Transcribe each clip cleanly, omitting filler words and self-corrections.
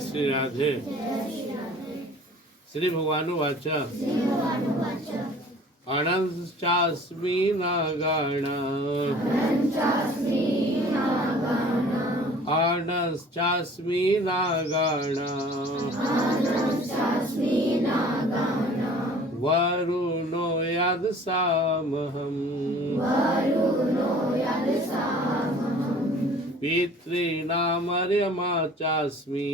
श्री राधे। श्री भगवानुवाच अनंतास्मि नागाणा अनंतास्मि नागाणा वरुणो यदसामहम् पितॄणामर्यमा चास्मि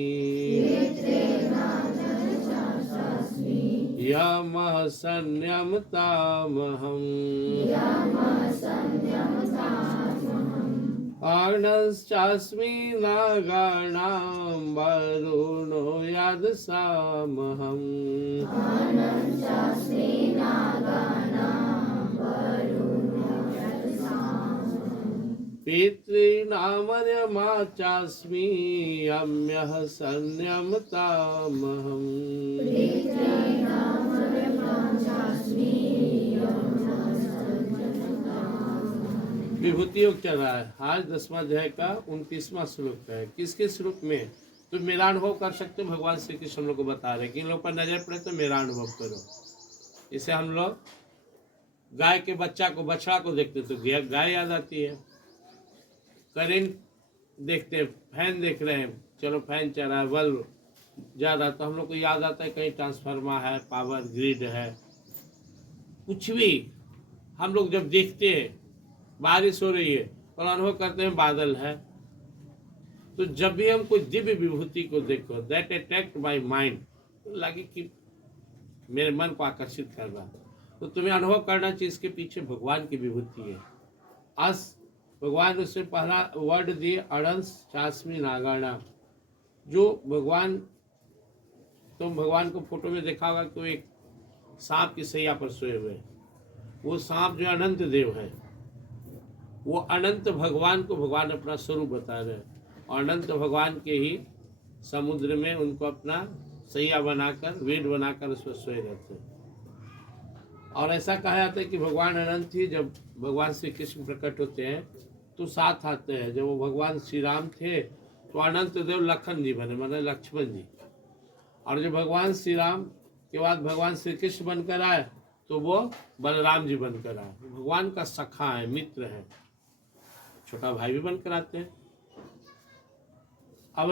यमः संयमतामहम् अर्णश्चास्मि नागाणां वरुणो यदसामहम् पितॄणामर्यमा चास्मि यम्यः संयमतामहम्। विभूति योग चल रहा है। आज 10वां अध्याय का 29वां श्लोक है। किसके श्लोक में? तो मेरा अनुभव कर सकते हो। भगवान श्री कृष्ण हम लोग को बता रहे कि इन लोग पर नजर पड़े तो मेरा अनुभव करो। इसे हम लोग गाय के बच्चा को, बछड़ा को देखते तो गाय याद आती है। करेंट देखते, फैन देख रहे हैं, चलो फैन चल रहा है, बल्ब ज़्यादा, तो हम लोग को याद आता है कहीं ट्रांसफार्मर है, पावर ग्रिड है। कुछ भी हम लोग जब देखते हैं बारिश हो रही है और अनुभव करते हैं बादल है। तो जब भी हम कोई दिव्य विभूति को देखो, दैट अट्रैक्ट माई माइंड, तो लगे कि मेरे मन को आकर्षित कर रहा, तो तुम्हें अनुभव करना चाहिए इसके पीछे भगवान की विभूति है। आज भगवान उससे पहला वर्ड दिए अनंतास्मि नागाणा। जो भगवान, तुम भगवान को फोटो में देखा होगा तो एक सांप की सैया पर सोए हुए, वो सांप जो अनंत देव है, वो अनंत भगवान को भगवान अपना स्वरूप बता रहे हैं। और अनंत भगवान के ही समुद्र में उनको अपना सैया बनाकर, वेद बनाकर उस पर सोए रहते हैं। और ऐसा कहा जाता है कि भगवान अनंत ही, जब भगवान श्री कृष्ण प्रकट होते हैं तो साथ आते हैं। जब वो भगवान श्री राम थे तो अनंत देव लखन जी बने, मतलब लक्ष्मण जी। और जब भगवान श्री राम के बाद भगवान श्री कृष्ण बनकर आए तो वो बलराम जी बनकर आए। भगवान का सखा है, मित्र है, छोटा भाई भी बनकर आते हैं। अब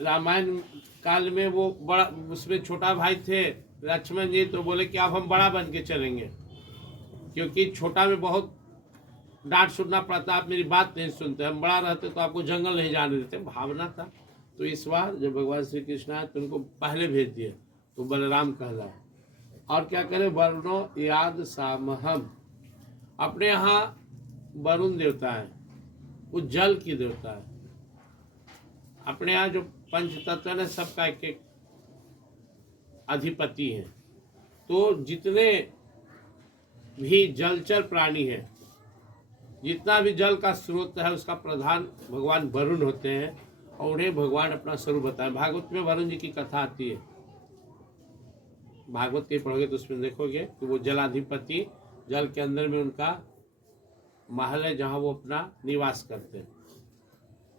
रामायण काल में वो बड़ा, उसमें छोटा भाई थे लक्ष्मण जी, तो बोले कि अब हम बड़ा बन के चलेंगे, क्योंकि छोटा में बहुत डांट सुनना पड़ता, आप मेरी बात नहीं सुनते, हम बड़ा रहते तो आपको जंगल नहीं जाने देते, भावना था। तो इस बार जब भगवान श्री कृष्ण आए तो उनको पहले भेज दिए, तो बलराम कहलाए। और क्या करें, वरुणो याद सामहम। अपने यहाँ वरुण देवता है, वो जल की देवता है। अपने यहाँ जो पंच तत्व है, सबका एक एक अधिपति है। तो जितने भी जलचर प्राणी है, जितना भी जल का स्रोत है, उसका प्रधान भगवान वरुण होते हैं। और उन्हें भगवान अपना स्वरूप बताए। भागवत में वरुण जी की कथा आती है, भागवत के पढ़ोगे तो उसमें देखोगे कि वो जलाधिपति, जल के अंदर में उनका महल है जहाँ वो अपना निवास करते हैं।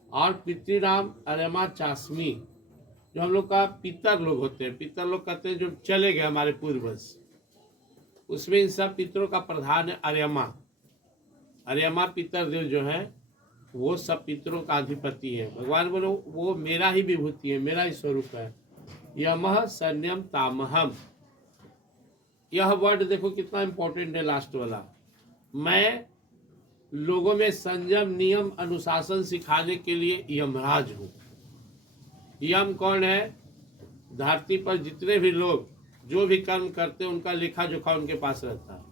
और पितृनाम अर्यमा चास्मी, जो हम लोग का पितर लोग होते हैं, पितर लोग कहते हैं जो चले गए हमारे पूर्वज, उसमें इन सब पितरों का प्रधान है अर्यमा। अर्यमा पितर देव जो है वो सब पितरों का अधिपति है। भगवान बोलो वो मेरा ही विभूति है, मेरा ही स्वरूप है। यमः संयम तामहम, यह वर्ड देखो कितना इंपॉर्टेंट है, लास्ट वाला। मैं लोगों में संयम, नियम, अनुशासन सिखाने के लिए यमराज हूँ। यम कौन है? धरती पर जितने भी लोग जो भी कर्म करते हैं उनका लेखा जोखा उनके पास रहता है।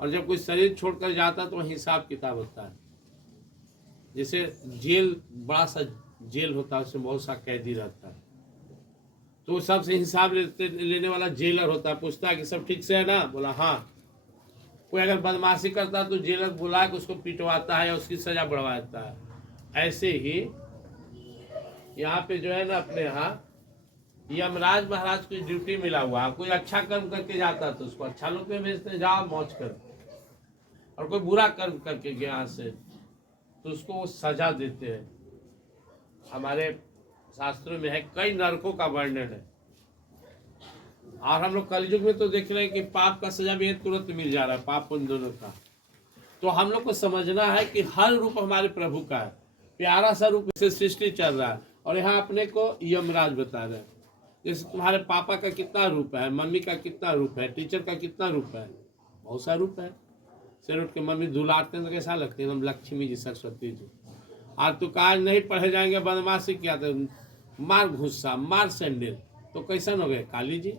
और जब कोई शरीर छोड़कर जाता है तो हिसाब किताब होता है। जैसे जेल, बड़ा सा जेल होता है, उसमें बहुत सा कैदी रहता है, तो सबसे हिसाब लेने वाला जेलर होता है। पूछता है कि सब ठीक से है ना? बोला हाँ। कोई अगर बदमाशी करता है तो जेलर बुला के उसको पिटवाता है या उसकी सजा बढ़वाता है। ऐसे ही यहाँ पे जो है ना, अपने यहाँ यमराज महाराज की ड्यूटी मिला हुआ है। कोई अच्छा कर्म करके जाता है तो उसको अच्छा लोग में भेजते हैं, जाओ मौज कर। और कोई बुरा कर्म करके गया से तो उसको वो सजा देते हैं। हमारे शास्त्रों में है, कई नरकों का वर्णन है। और हम लोग कलयुग में तो देख रहे हैं कि पाप का सजा भी तुरंत मिल जा रहा है, पाप उन दोनों का। तो हम लोग को समझना है कि हर रूप हमारे प्रभु का है, प्यारा सा रूप से सृष्टि चल रहा है। और यहाँ अपने को यमराज बता रहे हैं, जैसे तुम्हारे पापा का कितना रूप है, मम्मी का कितना रूप है, टीचर का कितना रूप है, बहुत सा रूप है। सिर उठ के मम्मी दुलारते हैं तो कैसा लगते हैं, हम लक्ष्मी जी, सरस्वती जी। आज तो काज नहीं पढ़े जाएंगे, बदमाशी किया तो मार घुस्सा, मार सैंडल, तो कैसन हो गए काली जी।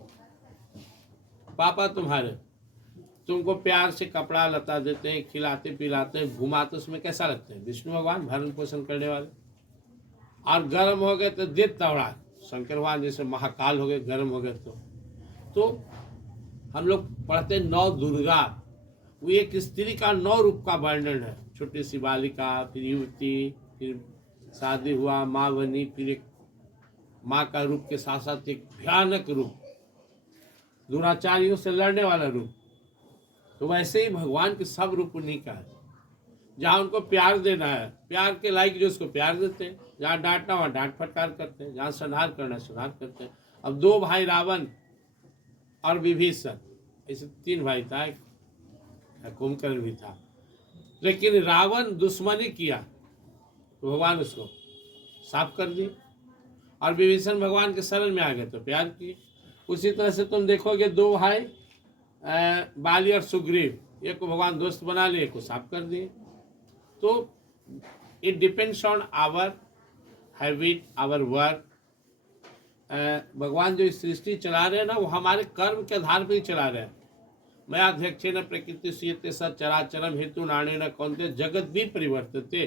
पापा तुम्हारे तुमको प्यार से कपड़ा लता देते हैं, खिलाते पिलाते हैं, घुमाते, उसमें कैसा लगता है, विष्णु भगवान भरण पोषण करने वाले। और गर्म हो गए तो दे तवड़ा, शंकर भगवान जैसे महाकाल हो गए, गर्म हो गए तो हम लोग पढ़ते नौ दुर्गा, वो एक स्त्री का 9 रूप का वर्णन है। छोटी सी बालिका, फिर युवती, फिर शादी हुआ, माँ बनी, फिर एक माँ का रूप के साथ साथ एक भयानक रूप, दुराचारियों से लड़ने वाला रूप। तो वैसे ही भगवान के सब रूप उन्हीं का है। जहाँ उनको प्यार देना है, प्यार के लायक जो उसको प्यार देते हैं, जहाँ डांटना वहाँ डांट फटकार करते हैं, जहाँ संहार करना संहार करते हैं। अब 2 भाई रावण और विभीषण, ऐसे 3 भाई था, कुंभकर्ण भी था। लेकिन रावण दुश्मनी किया तो भगवान उसको साफ कर दिए, और विभीषण भगवान के शरण में आ गए तो प्यार किए। उसी तरह से तुम देखोगे 2 भाई बाली और सुग्रीव, एक को भगवान दोस्त बना लिए, एक को साफ कर दिए। तो it depends on our habit, our work. भगवान जो सृष्टि चला रहे हैं ना, वो हमारे कर्म के आधार पर ही चला रहे हैं। मैं अध्यक्ष न प्रकृति सुयते सचराचरम हेतु नाणे न कौनते जगत भी परिवर्तते।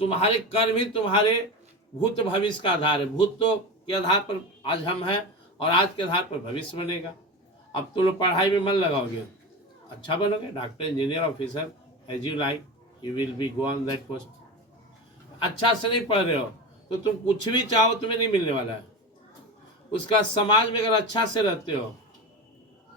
तुम्हारे कर्म ही तुम्हारे भूत भविष्य का आधार है। भूत तो के आधार पर आज हम हैं, और आज के आधार पर भविष्य बनेगा। अब तुम लोग पढ़ाई में मन लगाओगे, अच्छा बनोगे, doctor, engineer, officer, as you like, you will be go on that post. अच्छा से नहीं पढ़ रहे हो तो तुम कुछ भी चाहो तुम्हें नहीं मिलने वाला है। उसका समाज में अगर अच्छा से रहते हो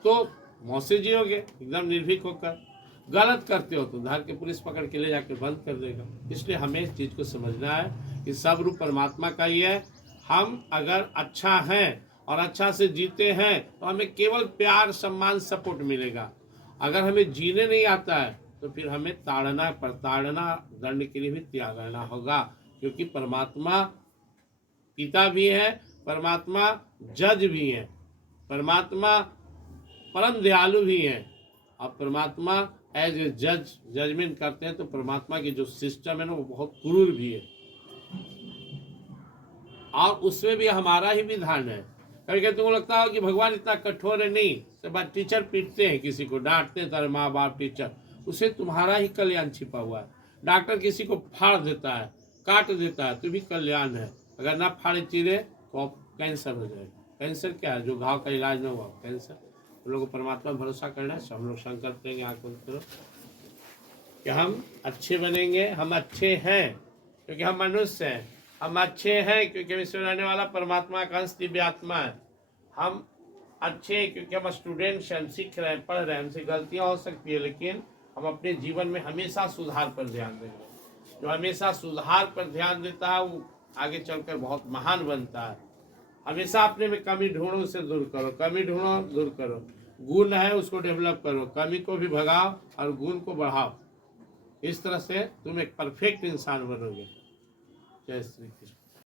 तो मौसी जियोगे एकदम निर्भीक होकर। गलत करते हो तो धर के पुलिस पकड़ के ले जाकर बंद कर देगा। इसलिए हमें इस चीज को समझना है कि सब रूप परमात्मा का ही है। हम अगर अच्छा हैं और अच्छा से जीते हैं तो हमें केवल प्यार, सम्मान, सपोर्ट मिलेगा। अगर हमें जीने नहीं आता है तो फिर हमें ताड़ना, प्रताड़ना, दंड के लिए भी तैयार रहना होगा। क्योंकि परमात्मा पिता भी है, परमात्मा जज भी है, परमात्मा परम दयालु भी हैं, और परमात्मा एज ए जजमेंट करते हैं। तो परमात्मा की जो सिस्टम है ना, वो बहुत क्रूर भी है, और उसमें भी हमारा ही विधान है। कभी कभी तुमको लगता हो कि भगवान इतना कठोर है, नहीं। सब बात टीचर पीटते हैं, किसी को डांटते हैं, तारे माँ बाप, टीचर, उसे तुम्हारा ही कल्याण छिपा हुआ है। डॉक्टर किसी को फाड़ देता है, काट देता है, तो भी कल्याण है। अगर ना फाड़े चीरे तो कैंसर हो जाएगा। कैंसर क्या है, जो घाव का इलाज ना हुआ, कैंसर। हम लोग को परमात्मा भरोसा करना है। सब लोग संकल्प करेंगे आंख बंद करो कि हम अच्छे बनेंगे। हम अच्छे हैं क्योंकि हम मनुष्य हैं, हम अच्छे हैं क्योंकि विश्व रहने वाला परमात्मा का अंश दिव्य आत्मा है। हम अच्छे हैं क्योंकि हम स्टूडेंट्स हैं, हम सीख रहे हैं, पढ़ रहे हैं। हमसे गलतियां हो सकती है, लेकिन हम अपने जीवन में हमेशा सुधार पर ध्यान देंगे। जो हमेशा सुधार पर ध्यान देता है वो आगे चलकर बहुत महान बनता है। हमेशा अपने में कमी ढूंढो, उसे दूर करो। कमी ढूंढो, दूर करो। गुण है उसको डेवलप करो, कमी को भी भगाओ और गुण को बढ़ाओ। इस तरह से तुम एक परफेक्ट इंसान बनोगे। जय श्री कृष्ण।